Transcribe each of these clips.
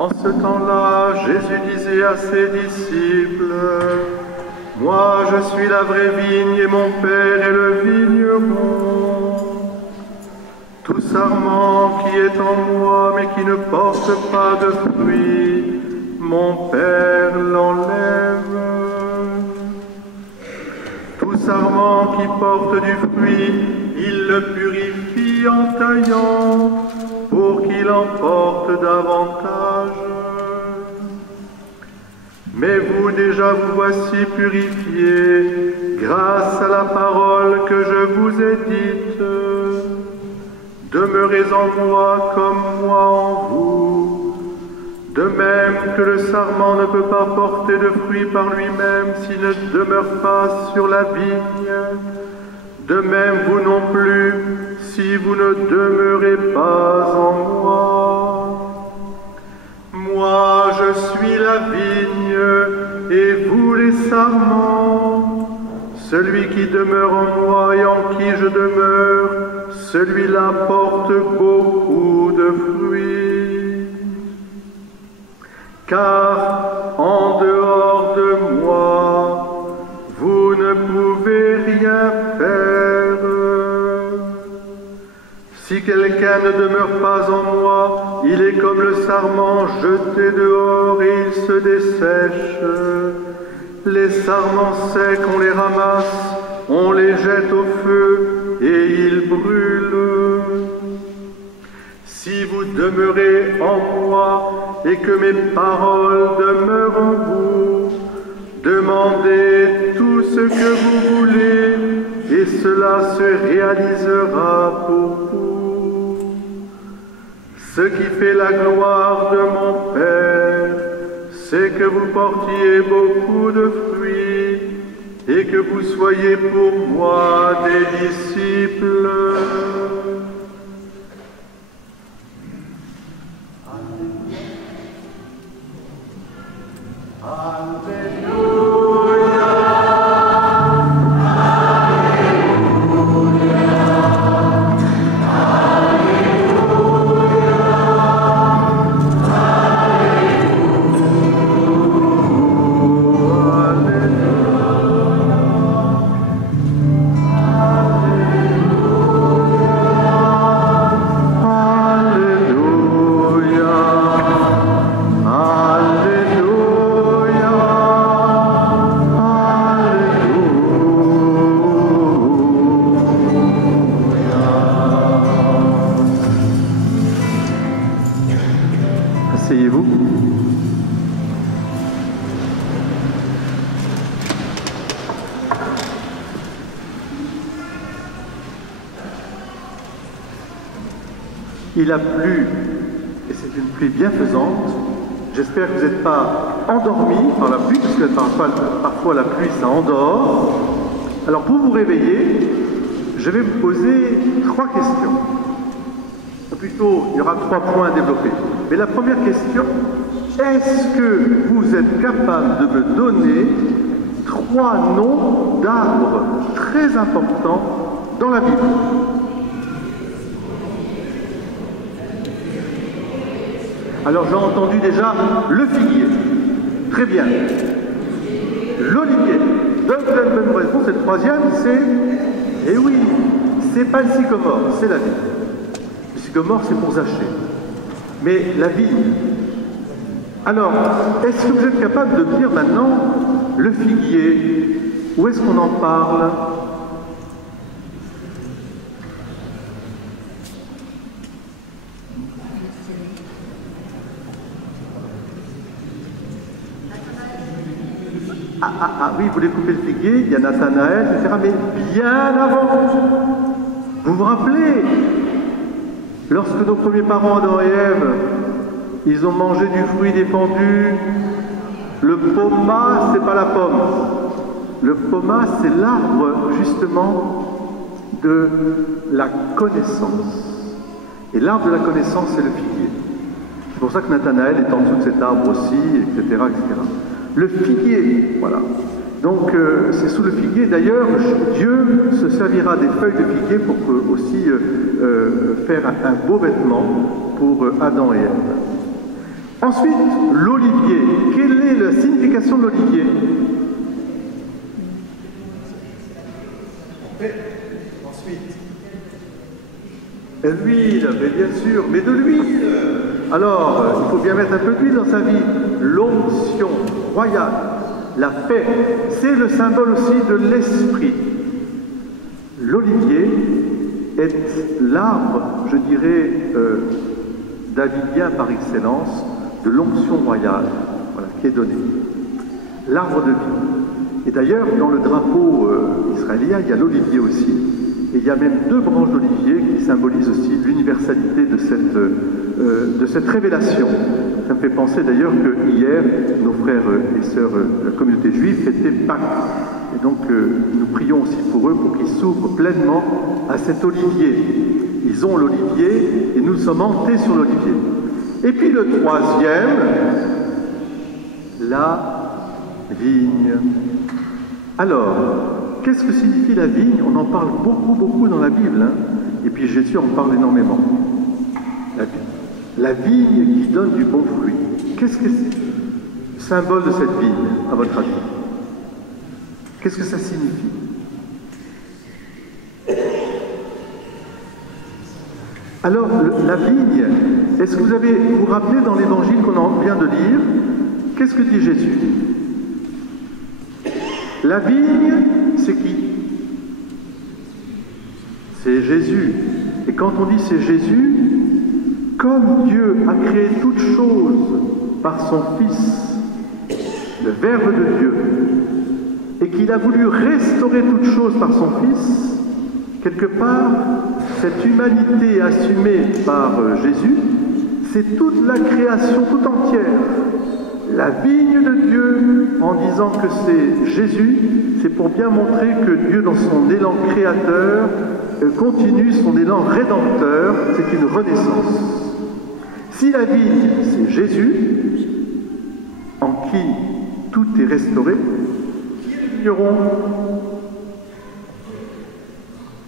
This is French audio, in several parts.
En ce temps-là, Jésus disait à ses disciples, « Moi, je suis la vraie vigne et mon Père est le vigneron. Tout sarment qui est en moi mais qui ne porte pas de fruits, mon Père l'enlève. Tout sarment qui porte du fruit, il le purifie en taillant, pour qu'il en porte davantage. Mais vous déjà vous voici purifiés, grâce à la parole que je vous ai dite. Demeurez en moi comme moi en vous. De même que le sarment ne peut pas porter de fruits par lui-même s'il ne demeure pas sur la vigne, de même vous non plus, si vous ne demeurez pas en moi. Moi, je suis la vigne, et vous les sarments. Celui qui demeure en moi et en qui je demeure, celui-là porte beaucoup de fruits. Car en dehors de moi, vous ne pouvez rien faire. Si quelqu'un ne demeure pas en moi, il est comme le sarment jeté dehors et il se dessèche. Les sarments secs, on les ramasse, on les jette au feu et ils brûlent. Si vous demeurez en moi et que mes paroles demeurent en vous, demandez tout ce que vous voulez et cela se réalisera pour vous. Ce qui fait la gloire de mon Père, c'est que vous portiez beaucoup de fruits et que vous soyez pour moi des disciples. Asseyez-vous. Il a plu, et c'est une pluie bienfaisante. J'espère que vous n'êtes pas endormis par la pluie, parce que parfois la pluie, ça endort. Alors pour vous réveiller, je vais vous poser 3 questions. Ou plutôt, il y aura 3 points à développer. Mais la première question, est-ce que vous êtes capable de me donner 3 noms d'arbres très importants dans la Bible? Alors j'ai entendu déjà le figuier. Très bien. L'olivier. Donc la bonne réponse. Et le troisième, c'est... Eh oui, c'est pas le sycomore, c'est la vigne. Le sycomore, c'est pour Zaché. Mais la vigne. Alors, est-ce que vous êtes capable de me dire maintenant le figuier? Où est-ce qu'on en parle? Ah oui, vous voulez couper le figuier, il y a Nathanaël, etc. Mais bien avant, vous vous rappelez, lorsque nos premiers parents, Adam et Ève, ils ont mangé du fruit défendu, le poma, c'est pas la pomme. Le poma, c'est l'arbre, justement, de la connaissance. Et l'arbre de la connaissance, c'est le figuier. C'est pour ça que Nathanaël est en dessous de cet arbre aussi, etc., etc. Le figuier, voilà. Donc, c'est sous le figuier. D'ailleurs, Dieu se servira des feuilles de figuier pour aussi faire un beau vêtement pour Adam et Ève. Ensuite, l'olivier. Quelle est la signification de l'olivier? Ensuite, l'huile, mais bien sûr, mais de l'huile. Alors, il faut bien mettre un peu d'huile dans sa vie. L'onction royale, la paix, c'est le symbole aussi de l'esprit. L'olivier est l'arbre, je dirais, davidien par excellence, de l'onction royale, voilà, qui est donnée. L'arbre de vie. Et d'ailleurs, dans le drapeau israélien, il y a l'olivier aussi. Et il y a même 2 branches d'olivier qui symbolisent aussi l'universalité de cette révélation. Ça me fait penser d'ailleurs que hier, nos frères et sœurs de la communauté juive fêtaient Pâques. Et donc, nous prions aussi pour eux, pour qu'ils s'ouvrent pleinement à cet olivier. Ils ont l'olivier et nous sommes hantés sur l'olivier. Et puis le troisième, la vigne. Alors, qu'est-ce que signifie la vigne? On en parle beaucoup dans la Bible, hein. Et puis Jésus en parle énormément. La vigne qui donne du bon fruit. Qu'est-ce que c'est le symbole de cette vigne, à votre avis? Qu'est-ce que ça signifie? Alors, la vigne, est-ce que vous vous rappelez dans l'évangile qu'on vient de lire, qu'est-ce que dit Jésus? La vigne, c'est qui? C'est Jésus. Et quand on dit c'est Jésus, comme Dieu a créé toutes choses par son Fils, le Verbe de Dieu, et qu'il a voulu restaurer toutes choses par son Fils, quelque part, cette humanité assumée par Jésus, c'est toute la création tout entière. La vigne de Dieu, en disant que c'est Jésus, c'est pour bien montrer que Dieu, dans son élan créateur, continue son élan rédempteur, c'est une renaissance. Si la vigne, c'est Jésus, en qui tout est restauré, qui est le vigneron?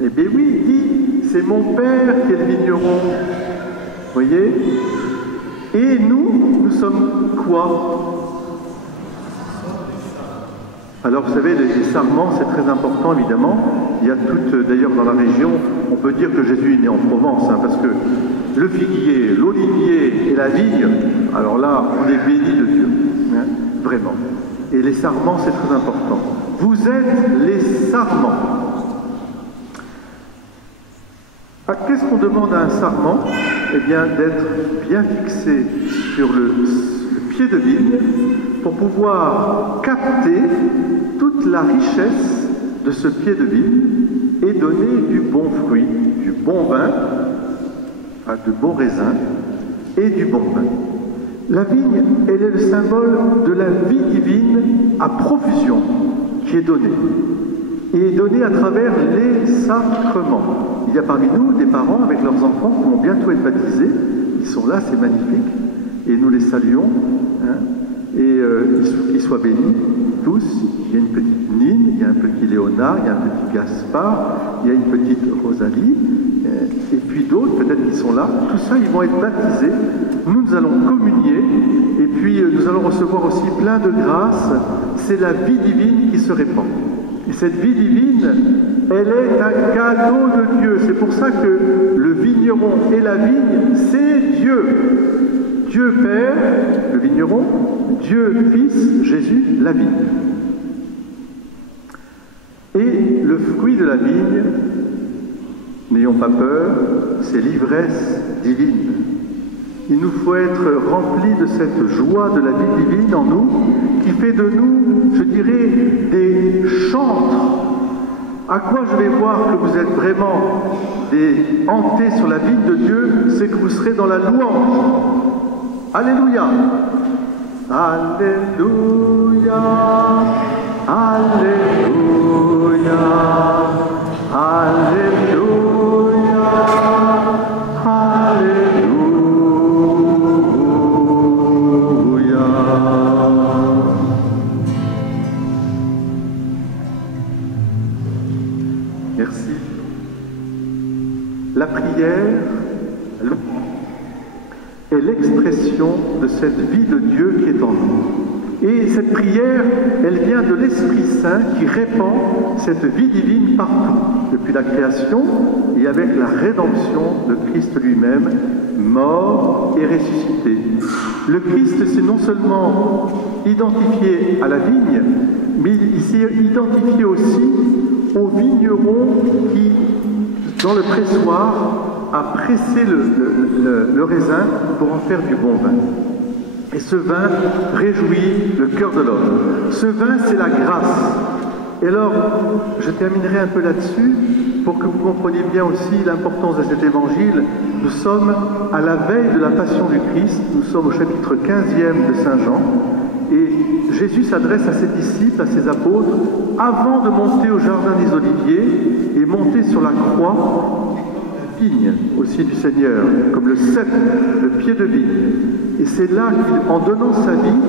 Eh bien oui, il dit, c'est mon Père qui est le vigneron. Vous voyez? Et nous sommes quoi? Alors vous savez, les sarments, c'est très important évidemment. Il y a d'ailleurs dans la région, on peut dire que Jésus est né en Provence, hein, parce que le figuier, l'olivier et la vigne, alors là, on est béni de Dieu, hein, vraiment. Et les sarments, c'est très important. Vous êtes les sarments. Ah, qu'est-ce qu'on demande à un sarment? Eh bien, d'être bien fixé sur le pied de vigne pour pouvoir capter toute la richesse de ce pied de vigne et donner du bon fruit, du bon vin, de bons raisins et du bon vin. La vigne, elle est le symbole de la vie divine à profusion qui est donnée. Et donnée à travers les sacrements. Il y a parmi nous des parents avec leurs enfants qui vont bientôt être baptisés. Ils sont là, c'est magnifique. Et nous les saluons. Hein, et qu'ils soient bénis tous. Il y a une petite Nine, il y a un petit Léonard, il y a un petit Gaspard, il y a une petite Rosalie. Et puis d'autres, peut-être qui sont là. Tout ça, ils vont être baptisés. Nous allons communier. Et puis nous allons recevoir aussi plein de grâces. C'est la vie divine qui se répand. Et cette vie divine, elle est un cadeau de Dieu. C'est pour ça que le vigneron et la vigne, c'est Dieu. Dieu Père, le vigneron, Dieu Fils, Jésus, la vigne. Et le fruit de la vigne, n'ayons pas peur, c'est l'ivresse divine. Il nous faut être remplis de cette joie de la vie divine en nous, qui fait de nous, je dirais, des chantres. À quoi je vais voir que vous êtes vraiment des hantés sur la vigne de Dieu, c'est que vous serez dans la louange. Alléluia! Alléluia! Alléluia! Alléluia! Merci. La prière est l'expression l'expression de cette vie de Dieu qui est en nous. Et cette prière, elle vient de l'Esprit Saint qui répand cette vie divine partout, depuis la création et avec la rédemption de Christ lui-même, mort et ressuscité. Le Christ s'est non seulement identifié à la vigne, mais il s'est identifié aussi au vigneron qui, dans le pressoir, a pressé le raisin pour en faire du bon vin. Et ce vin réjouit le cœur de l'homme. Ce vin, c'est la grâce. Et alors, je terminerai un peu là-dessus pour que vous compreniez bien aussi l'importance de cet évangile. Nous sommes à la veille de la passion du Christ, nous sommes au chapitre 15e de Saint Jean, et Jésus s'adresse à ses disciples, à ses apôtres, avant de monter au jardin des Oliviers et monter sur la croix, la vigne aussi du Seigneur, comme le cep, le pied de vigne. Et c'est là qu'en donnant sa vie,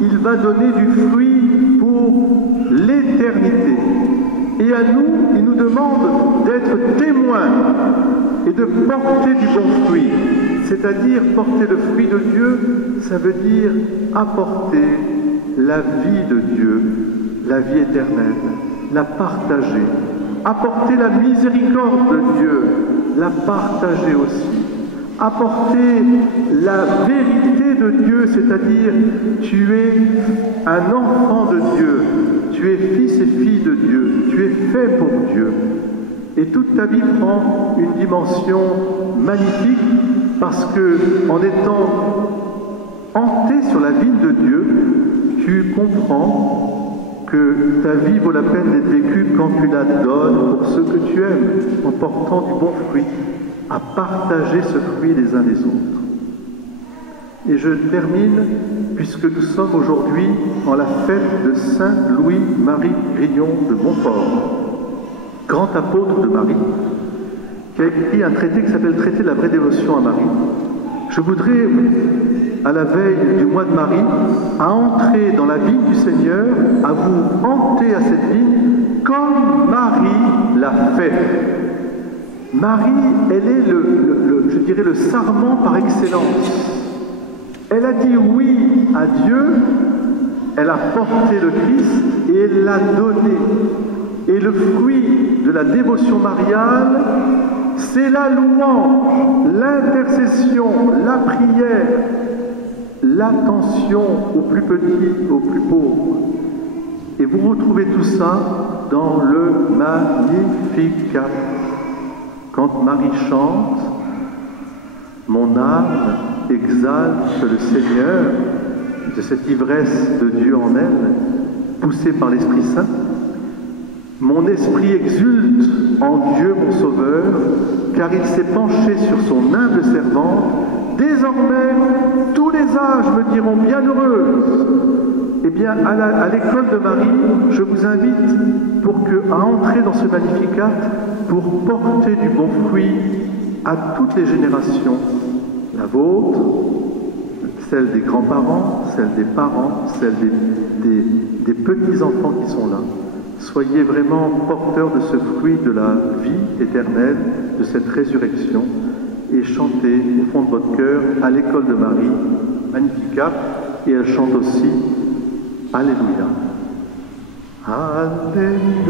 il va donner du fruit pour l'éternité. Et à nous, il nous demande d'être témoins et de porter du bon fruit. C'est-à-dire porter le fruit de Dieu, ça veut dire apporter la vie de Dieu, la vie éternelle, la partager. Apporter la miséricorde de Dieu, la partager aussi. Apporter la vérité de Dieu, c'est-à-dire tu es un enfant de Dieu, tu es fils et fille de Dieu, tu es fait pour Dieu. Et toute ta vie prend une dimension magnifique parce que, en étant hanté sur la vigne de Dieu, tu comprends que ta vie vaut la peine d'être vécue quand tu la donnes pour ceux que tu aimes, en portant du bon fruit, à partager ce fruit les uns les autres. Et je termine, puisque nous sommes aujourd'hui en la fête de Saint Louis-Marie Grignon de Montfort, grand apôtre de Marie, qui a écrit un traité qui s'appelle « Traité de la vraie dévotion à Marie ». Je voudrais, à la veille du mois de Marie, à entrer dans la vigne du Seigneur, à vous hanter à cette vigne comme Marie l'a fait. Marie, elle est je dirais, le sarment par excellence. Elle a dit oui à Dieu, elle a porté le Christ et elle l'a donné. Et le fruit de la dévotion mariale, c'est la louange, l'intercession, la prière, l'attention aux plus petits, aux plus pauvres. Et vous retrouvez tout ça dans le Magnificat. Quand Marie chante, mon âme exalte le Seigneur, de cette ivresse de Dieu en elle, poussée par l'Esprit Saint. Mon esprit exulte en Dieu mon Sauveur, car il s'est penché sur son humble servante. Désormais, tous les âges me diront bienheureuse. Eh bien, à l'école de Marie, je vous invite à entrer dans ce Magnificat pour porter du bon fruit à toutes les générations, la vôtre, celle des grands-parents, celle des parents, celle des petits-enfants qui sont là. Soyez vraiment porteurs de ce fruit de la vie éternelle, de cette résurrection, et chantez au fond de votre cœur, à l'école de Marie, Magnificat, et elle chante aussi Alléluia. Alléluia.